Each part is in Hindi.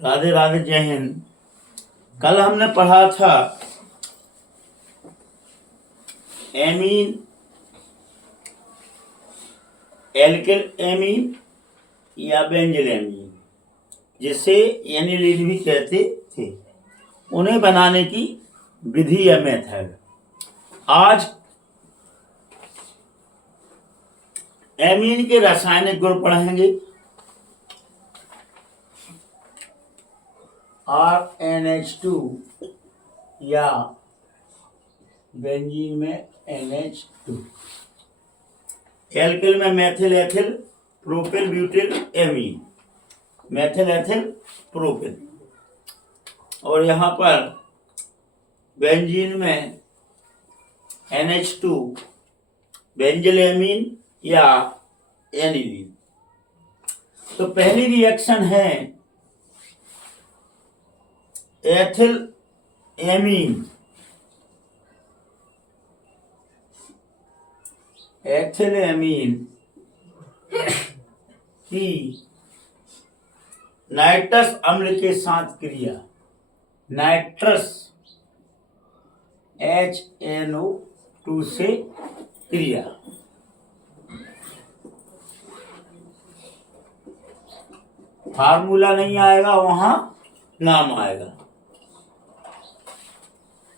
राधे राधे, जय हिंद। कल हमने पढ़ा था एमीन, एल्किल एमीन या बेंजिल एमीन, जिसे एनिलीन भी कहते थे, उन्हें बनाने की विधि या मेथड। आज एमीन के रासायनिक गुण पढ़ेंगे। RNH2 या बेंजीन में NH2, एल्किल में methyl ethyl propyl butyl amine, methyl ethyl propyl, और यहाँ पर बेंजीन में NH2 बेंजिल एमीन या एनिलीन। तो पहली रिएक्शन है एथिल एमीन, एथिल एमीन की नाइट्रस अम्ल के साथ क्रिया, नाइट्रस HNO2 से क्रिया। फार्मूला नहीं आएगा, वहां नाम आएगा।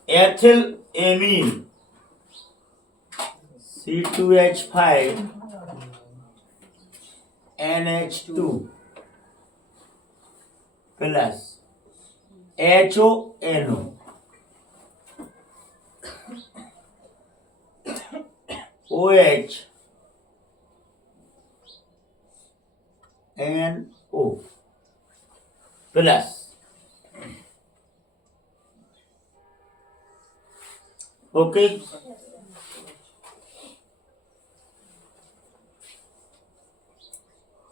Ethyl amine C2H5 NH2 plus HONO OH NO plus, okay.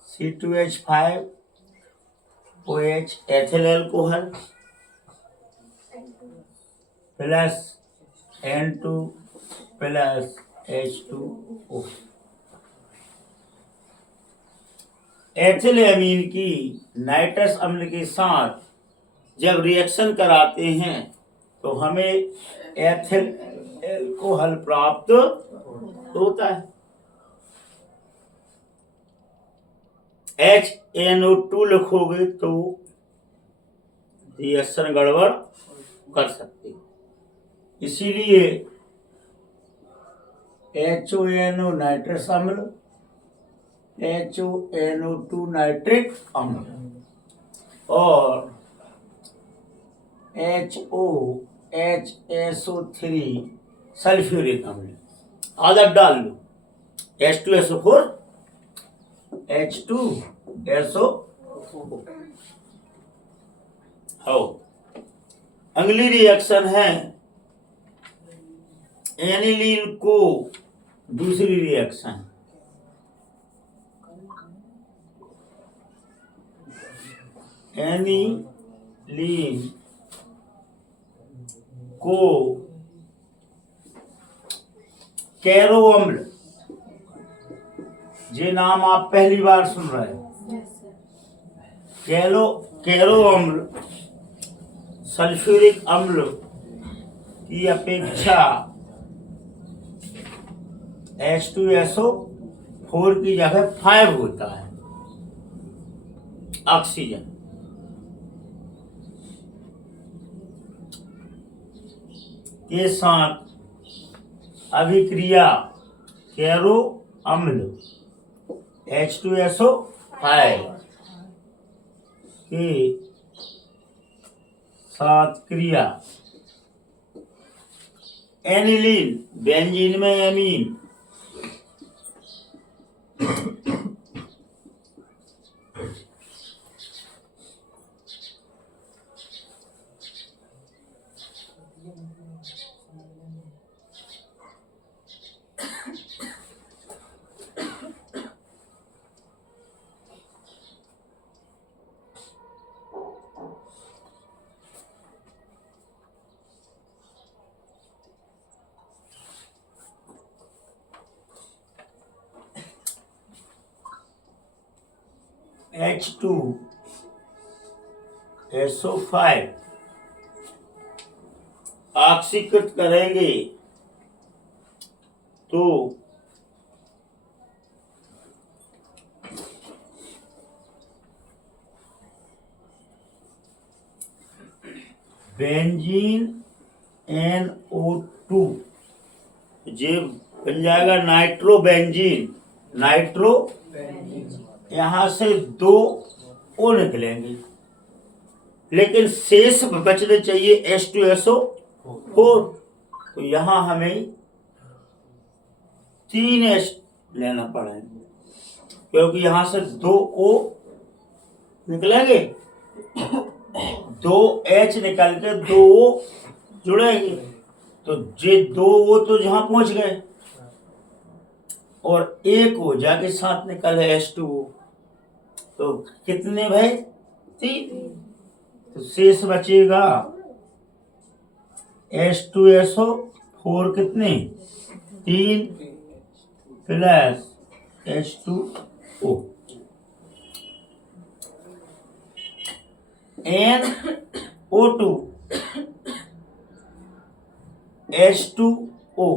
C2H5 OH ethyl alcohol plus N2 plus H2O। Ethyl amine की नाइट्रस अम्ल के साथ जब रिएक्शन कराते हैं तो हमें एथिल एल्कोहल प्राप्त होता है। HNO2 लिखोगे तो रिएक्शन गड़बड़ कर सकते हो, इसीलिए HONO नाइट्रस अम्ल, HONO2 नाइट्रिक अम्ल और HOHSO3 सल्फ्यूरिक अम्ल। आदत डाल लो, H2SO4 H2SO। अगली रिएक्शन है एनिलीन को दूसरी रिएक्शन, एनिलीन को कैरो अम्ल, ये नाम आप पहली बार सुन रहे हो। कैरो अम्ल सल्फ्यूरिक अम्ल की अपेक्षा H2SO4 की जगह 5 होता है, ऑक्सीजन। के साथ अभिक्रिया कैरो अम्ल H2SO5 के साथ क्रिया एनिलीन बेंजीन में एमीन H2 SO5 ऑक्सीकृत करेंगे तो बेंजीन NO2 ये बन जाएगा नाइट्रोबेंजीन। नाइट्रो यहां से 2 O निकलेंगे, लेकिन शेष बचने चाहिए H2SO4। तो यहां हमें 3 H लेना पड़ेगा, क्योंकि यहां से 2 O निकलेंगे, 2 H निकल के 2 O जुड़ेंगे। तो ये 2 O तो जहां पहुंच गए और 1 O जाके साथ निकले H2O। तो कितने भाई? 3। तो शेष बचेगा H2SO4 कितने? 3 प्लस H2O। NO2 H2O।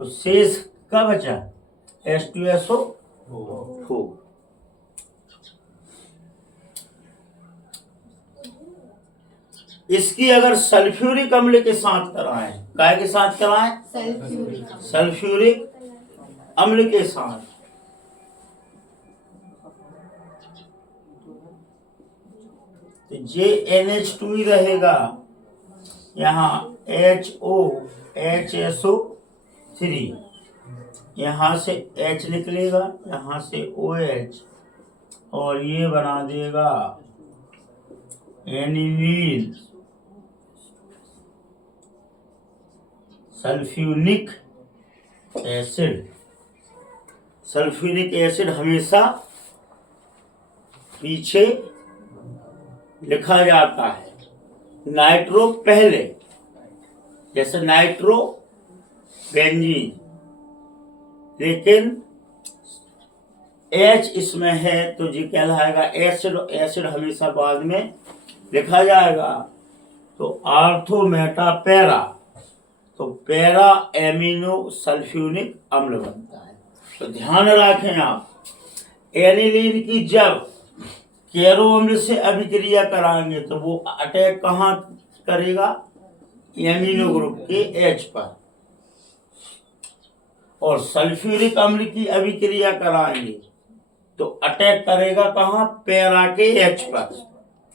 तो शेष का बचा H2SO4। इसकी अगर सल्फ्यूरिक अम्ल के साथ कराएं, काय के साथ कराएं? सल्फ्यूरिक अम्ल के साथ, तो ये NH2 ही रहेगा। यहाँ HO HSO3, यहाँ से H निकलेगा, यहाँ से OH, और ये बना देगा aniline sulphuric acid. Sulphuric acid हमेशा पीछे लिखा जाता है, नाइट्रो पहले, जैसे नाइट्रो बेंजीन, लेकिन H इसमें है तो जी कहलाएगा एसिड। एसिड हमेशा बाद में लिखा जाएगा। तो आर्थो मेटा पैरा, तो पैरा एमिनो सल्फ्यूरिक अम्ल बनता है। तो ध्यान रखें आप, एनिलीन की जब केरो अम्ल से अभिक्रिया कराएंगे तो वो अटैक कहाँ करेगा? एमिनो ग्रुप के H पर। और सल्फ्यूरिक अम्ल की अभिक्रिया कराएंगे तो अटैक करेगा कहाँ? पैरा के H पर,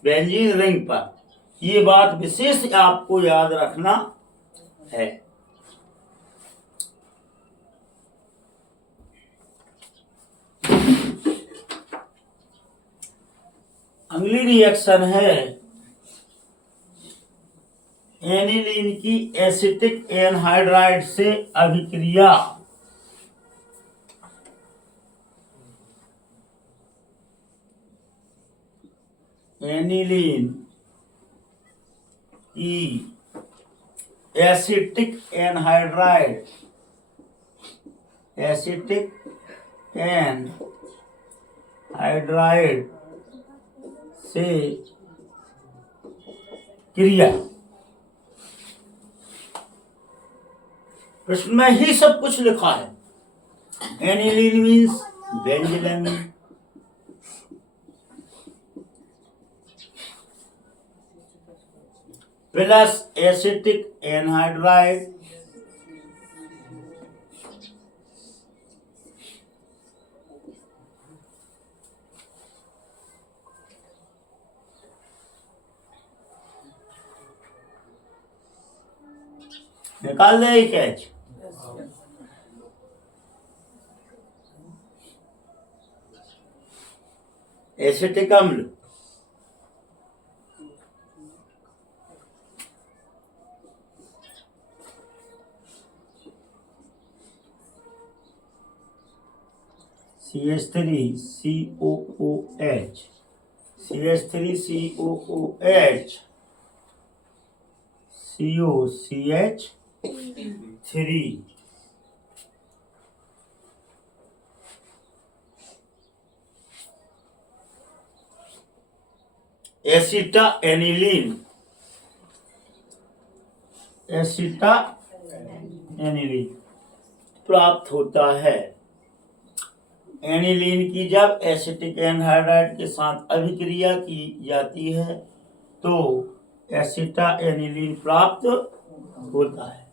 बेंजीन रिंग पर। ये बात विशेष आपको याद रखना है। अगली रिएक्शन है एनिलीन की एसिटिक एनहाइड्राइड से अभिक्रिया। एनिलीन की एसिटिक एनहाइड्राइड, एसिटिक एनहाइड्राइड से क्रिया। प्रश्न में ही सब कुछ लिखा है। Aniline means benzylamine, plus acetic anhydride निकाल दे एक H। एसिटिक अम्ल CH3COOH, CH3COOH, COCH3, एसिटा aniline, एसिटा aniline प्राप्त होता है। एनिलीन की जब एसिटिक एनहाइड्राइड के साथ अभिक्रिया की जाती है तो एसिटा एनिलीन प्राप्त होता है।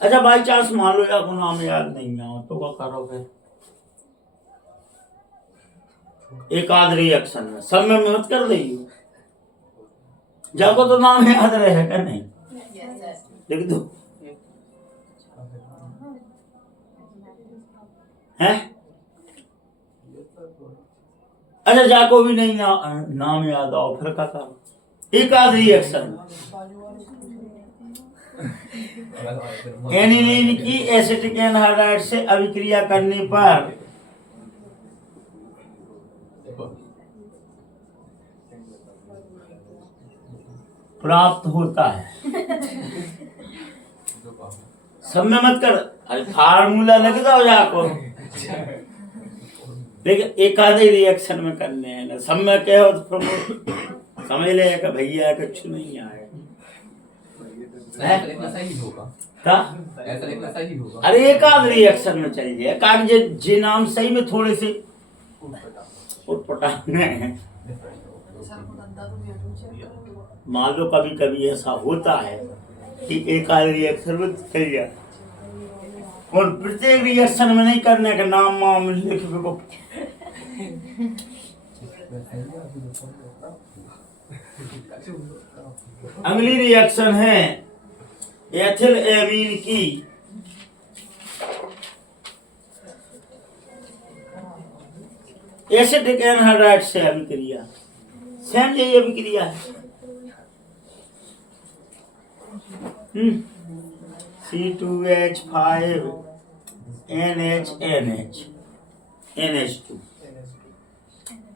अच्छा, बाई चांस मान लो आपको नाम याद नहीं आओ तो क्या करो फिर? एक आध रिएक्शन में सब में मत कर देगी, जाको तो नाम याद रहेगा नहीं, लिख दो है। अच्छा, जाको भी नहीं नाम याद आओ फिर क्या करो? एक आध रिएक्शन एनिलीन की एसिटिक एनहाइड्राइड से अभिक्रिया करने पर प्राप्त होता है। सब में मत कर, अरे फार्मूला लग जाओ जाको, लेकिन एक आधे रिएक्शन में करने हैं ना, सब में क्या हो तो समझ लेगा भैया कुछ नहीं आएगा। अरे एक आध रिएक्शन में चल जाए, कागज जे नाम सही में थोड़े से उटपटांगे हैं। मान लो कभी कभी ऐसा होता है कि एक आध रिएक्शन में चल जाए, और प्रत्येक रिएक्शन में नहीं करने का नाम वाम लिख को। अगली रिएक्शन है एथिल एमीन की एसिटिक एनहाइड्राइड से अभिक्रिया। सेम यही अभिक्रिया है। C2H5 NH NH2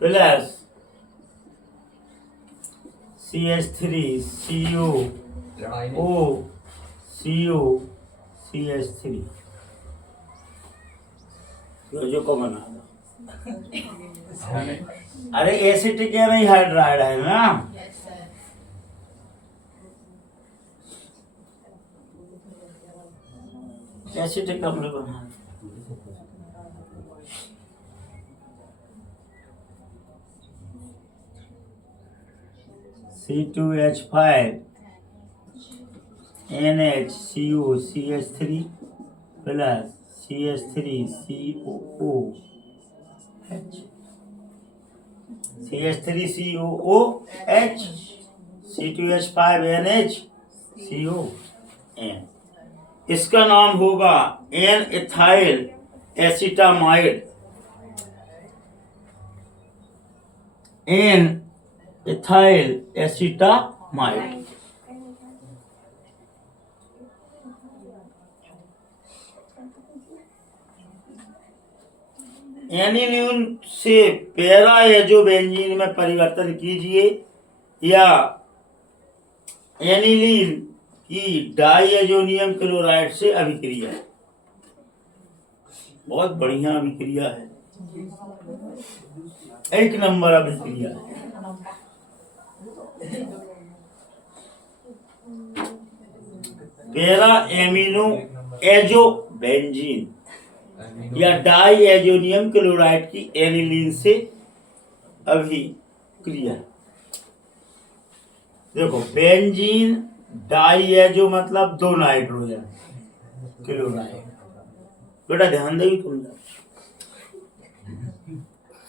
plus CH3 CO CO CH3 जो को बना दो। अरे एसिटिक एनहाइड्राइड है ना, एसिटिक अम्ल बना C2H5 NHCO CH3 plus CH3 COOH CH3 COOH C2H5 NHCO N, इसका नाम होगा N ethyl acetamide. N ethyl acetamide. Aniline से पैरा एजोबेंजीन में परिवर्तन कीजिए या एनिलीन की डाइएजोनियम क्लोराइड से अभिक्रिया। बहुत बढ़िया अभिक्रिया है, एक नंबर अभिक्रिया है। पैरा एमिनो एजोबेंजीन या डाइएजोनियम क्लोराइड की एनिलीन से अभिक्रिया। देखो, बेंजीन डाइएजो मतलब दो नाइट्रोजन, क्लोराइड। बेटा ध्यान देगी तुम,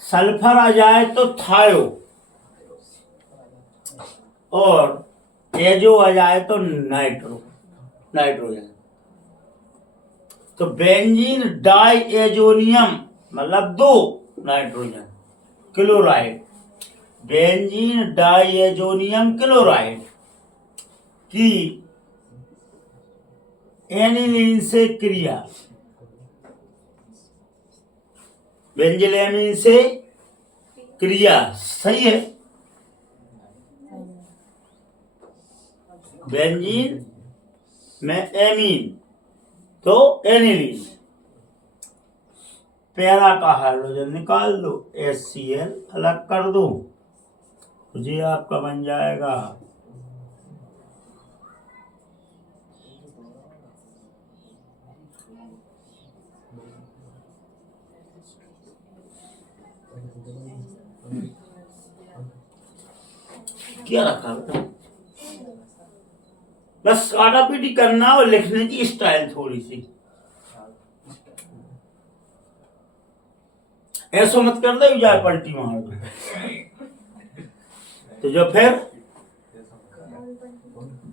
सल्फर आ जाए तो थायो, और एजो आ जाए तो नाइट्रोजन। तो बेंजीन डाइएजोनियम मतलब दो nitrogen, chloride, benzene diazonium chloride की एनिलीन से क्रिया, बेंजिलेमीन से क्रिया, सही है। बेंजीन में एमीन तो एनिलीन, पैरा का हाइड्रोजन निकाल दो, HCl अलग कर दो, तो ये आपका बन जाएगा क्या रखा बेटा, बस काटा पीटी करना और लिखने की स्टाइल थोड़ी सी ऐसा मत कर दे जाए पलटी मार दो। तो जो फिर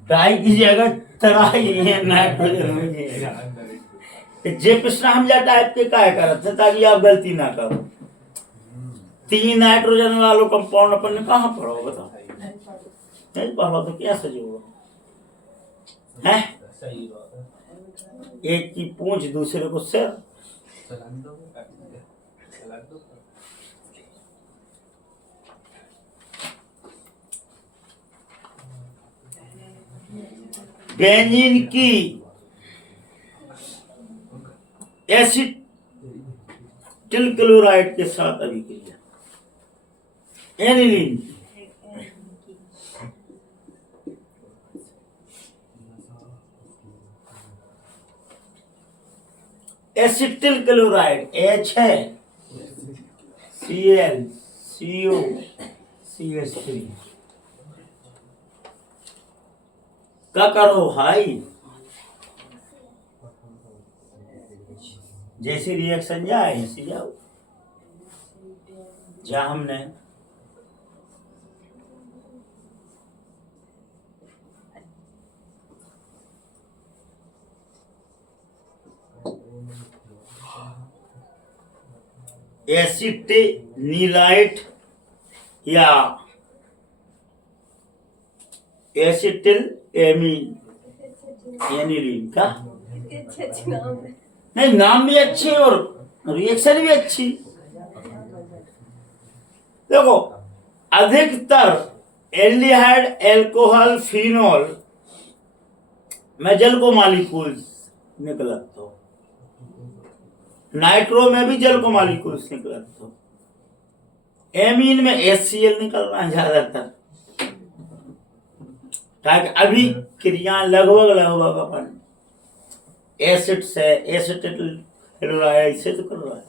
डाई की जगह तराई है नाइट्रोजन हो जाएगा। जे पिछला हमला टाइप के काय करत है ताकि आप गलती ना करो। 3 नाइट्रोजन वालों कंपाउंड अपन ने कहाँ पढ़ो बताओ, नहीं पढ़ो तो क्या सजोगा है। एक की पूंछ दूसरे को सिर, बेंजीन की एसिटिल क्लोराइड के साथ अभिक्रिया, एनिलीन एसिटिल क्लोराइड H है Cl CO CH3 क्या करो भाई, जैसी रिएक्शन जाए ऐसी जाओ। जहां हमने एसिटिनीलाइट या एसिटिल एनिलीन का नहीं, नाम भी अच्छे और रिएक्शन भी अच्छी। देखो अधिकतर एल्डिहाइड एल्कोहल फिनोल में जल को मालिक्यूल्स निकलत हो, नाइट्रो में भी जल को मालिक्यूल्स निकलत हो, एमीन में HCl निकल रहा है ज्यादातर, ताकि अभी क्रिया लगभग अपन एसिड से एसिटिल क्लोराइड से तो कर रहा है।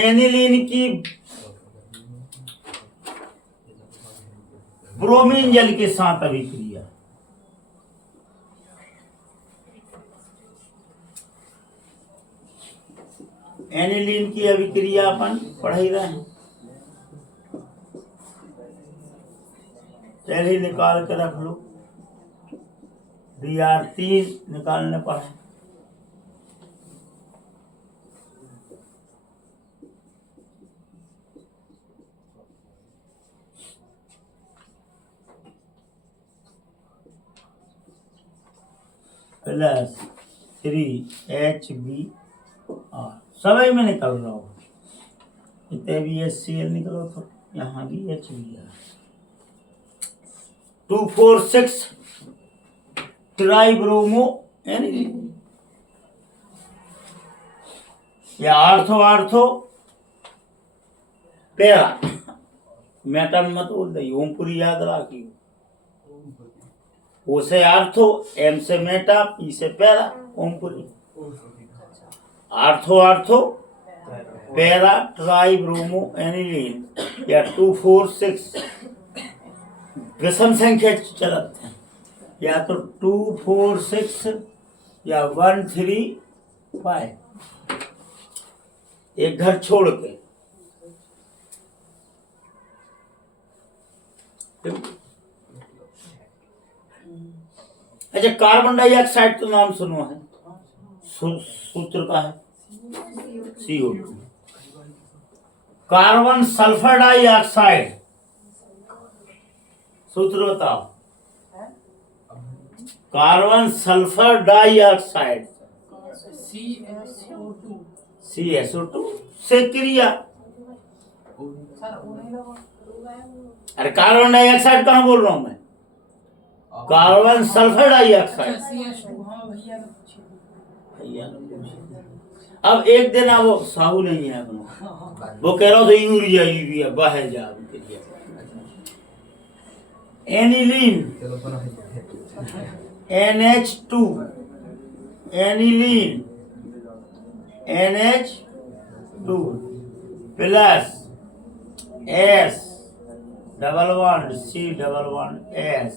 एनिलीन की ब्रोमीन जल के साथ अभिक्रिया, एनिलीन की अभिक्रिया अपन पढ़ ही रहे हैं, पहले निकाल के रख लो। Br3 निकालने पड़े, प्लस 3HBr सभी में निकल रहा हो, इतने भी HCl निकलो तो यहाँ भी HBr 2,4,6 ट्राइब्रोमो एनिलीन या आर्थो पैरा, मेटन मत बोल दे, ओमपुरी याद रखियो। ओ से आर्थो, एम से मेटा, पी से para, Om Puri. Ortho para tribromo aniline या 2,4,6 विषम संख्या चलत है, या तो 2,4,6 या 1,3,5, एक घर छोड़ के। अच्छा, कार्बन डाइऑक्साइड तो नाम सुनो है, सूत्र का है CO2। कार्बन सल्फर डाइऑक्साइड सूत्र बताओ, कार्बन सल्फर डाइऑक्साइड CSO2 से क्रिया। अरे कार्बन डाइऑक्साइड कहाँ बोल रहा हूं मैं, कार्बन सल्फर डाइऑक्साइड। भैया अब एक दिन वो साहू नहीं है अपना, वो कह रहा था यूरिया बाहर जा aniline NH2 aniline NH2 plus S double bond C double bond S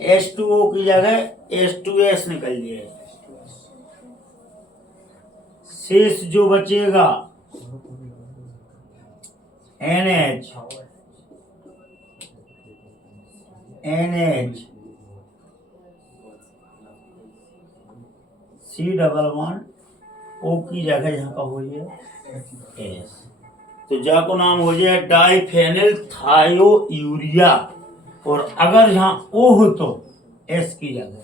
H2O की जगह H2S निकल जाए, शेष जो बचेगा NH C double bond O की जगह यहाँ का हो जाए S, तो जा को नाम हो जाए डाइफेनिल थायो यूरिया, और अगर यहाँ O हो तो S की जगह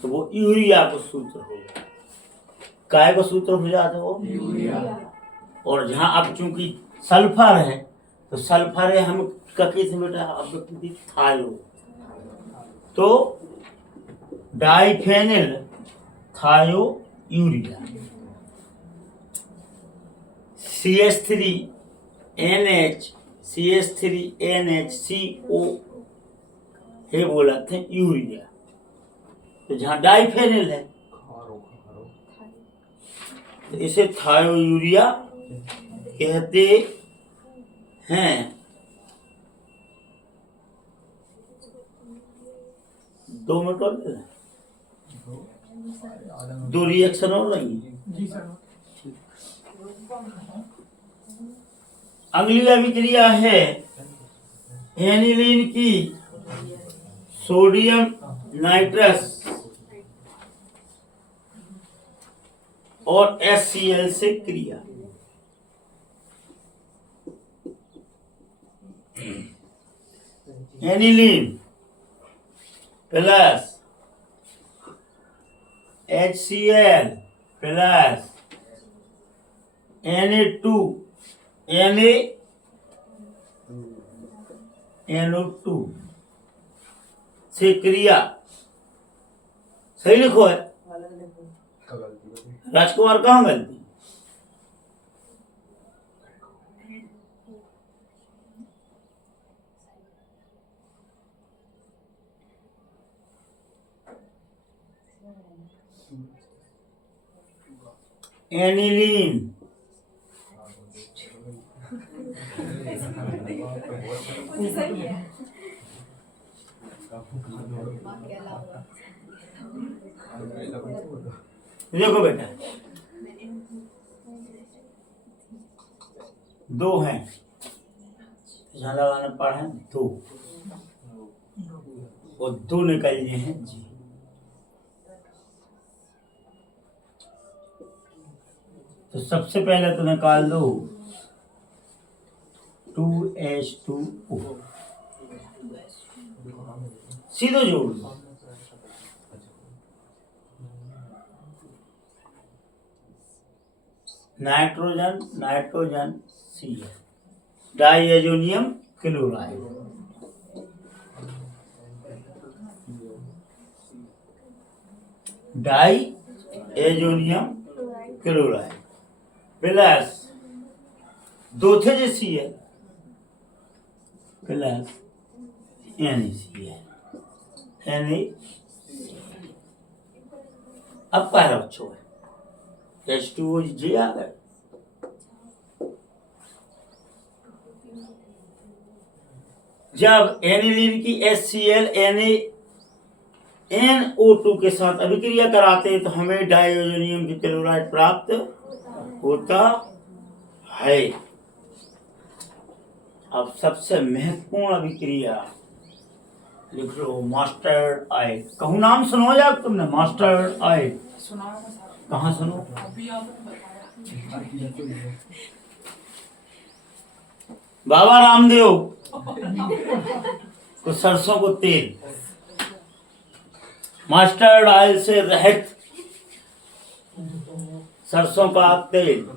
तो वो यूरिया का सूत्र हो जाए, काय का सूत्र हो जाता है वो यूरिया। और जहाँ अब चूंकि सल्फर है तो सल्फर है हम ककी से बेटा अब थायो, तो डाइफेनिल थायो यूरिया CH3NHCO हे बोला थे यूरिया, तो जहाँ डाइफेनिल है तो इसे थायो यूरिया कहते हैं। 2 मिनट और ले, 2 रिएक्शन और लेंगे। अगली अभिक्रिया है एनिलीन की सोडियम नाइट्रस और HCl से क्रिया। Aniline plus HCl plus Na2 NO2 से क्रिया, सही लिखो है राजकुमार, कहाँ गलती? एनिलीन देखो बेटा 2 हैं, यहाँ लगाना पड़ा है 2 और 2 निकल गए हैं जी। तो सबसे पहले तो निकाल दो 2H2O, सीधे जोड़ दो। नाइट्रोजन नाइट्रोजन सी diazonium chloride, diazonium chloride plus 2 थे जो Cl प्लस NaCl अब पहला बच्चों है H2O जी आ गए। जब एनिलीन की HCl NO2 के साथ अभिक्रिया कराते हैं तो हमें डाइओजोनियम की क्लोराइड प्राप्त होता है। अब सबसे महत्वपूर्ण अभिक्रिया लिख लो मस्टर्ड ऑयल। कहूँ नाम सुनो या तुमने मस्टर्ड ऑयल कहाँ सुनो? बाबा रामदेव तो सरसों को तेल मस्टर्ड ऑयल से रहित सरसों का तेल।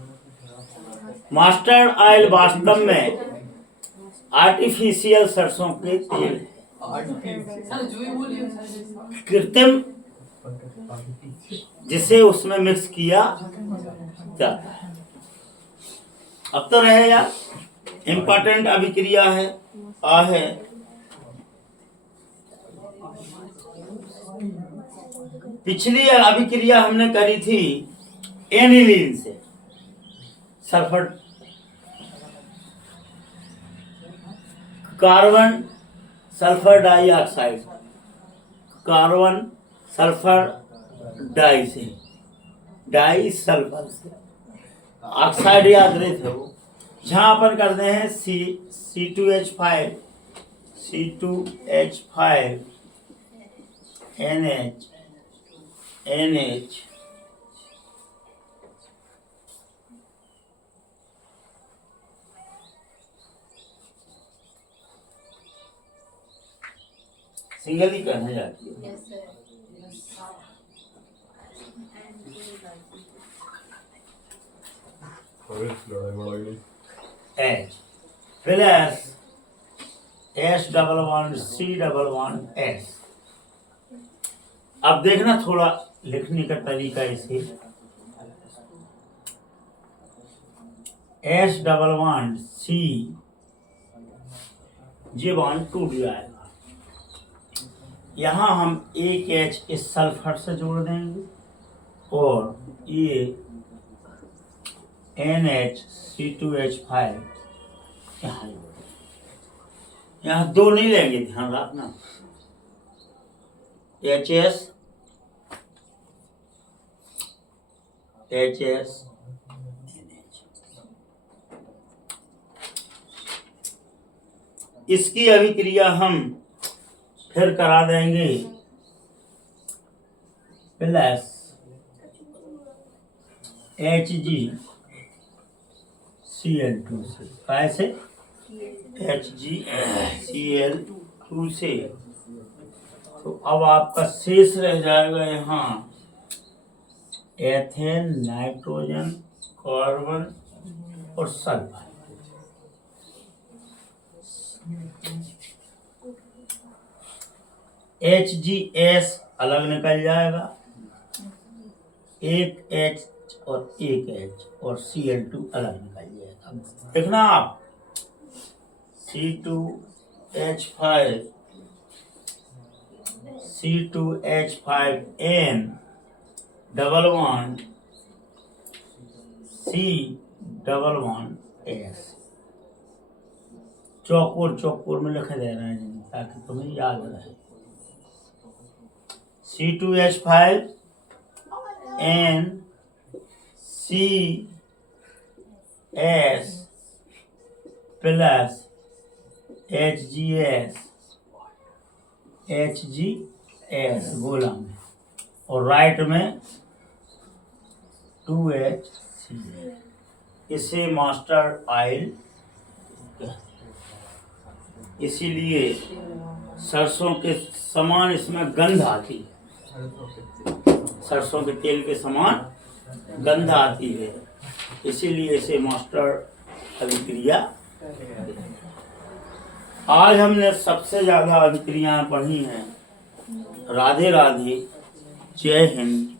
मस्टर्ड ऑयल वास्तव में आर्टिफिशियल सरसों के तेल है, कृत्रिम जिसे उसमें मिक्स किया जाता है। अब तो रहे यार, इंपॉर्टेंट अभिक्रिया है है पिछली अभिक्रिया हमने करी थी एनिलीन से, sulphur carbon sulphur dioxide, carbon sulphur di से, डाई सल्फर से, ऑक्साइड याद रहे थे वो। जहां अपन करते हैं C2H5 NH सिंगल ही कहने जाती है। H plus S double one C double one S। अब देखना थोड़ा लिखने का तरीका इसे, S डबल वन C ये बॉन्ड टूट जाएगा। यहाँ हम एक H इस सल्फर से जोड़ देंगे और ये NH2H5 यहाँ दो नहीं लेंगे, ध्यान रखना। HS इसकी अभिक्रिया हम फिर करा देंगे प्लस HgCl2 से, कैसे HgCl2 से। तो अब आपका शेष रह जाएगा यहाँ एथेन, नाइट्रोजन, कार्बन और सल्फर। HgS अलग निकल जाएगा, एक H और एक H और Cl2 अलग निकल जाएगा। देखना आप C2H5N double one C double one S। चौकोर में लिखे दे रहे हैं ताकि तुम्हें याद रहे। C2H5N CS प्लस HgS गोला में और राइट में 2HCl। इसे मास्टर ऑयल, इसीलिए सरसों के समान इसमें गंध आती है, सरसों के तेल के समान गंध आती है, इसीलिए इसे मास्टर अभिक्रिया। आज हमने सबसे ज्यादा अभिक्रियाएं पढ़ी हैं। राधे राधे, जय हिंद।